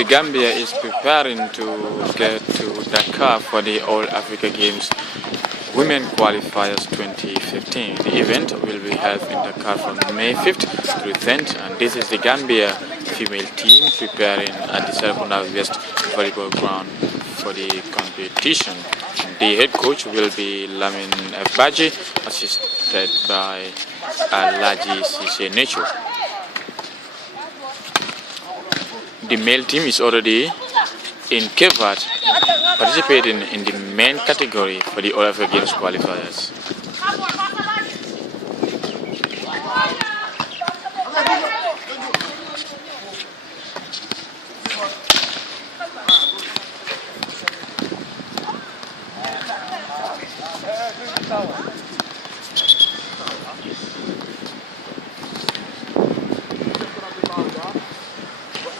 The Gambia is preparing to get to Dakar for the All Africa Games Women Qualifiers 2015. The event will be held in Dakar from May 5th through 10th, and this is the Gambia female team preparing at the Serekunda West volleyball ground for the competition. The head coach will be Lamin Baji, assisted by Alaji Sise Necho. The male team is already in Cape Verde, participating in the main category for the All Africa Games qualifiers.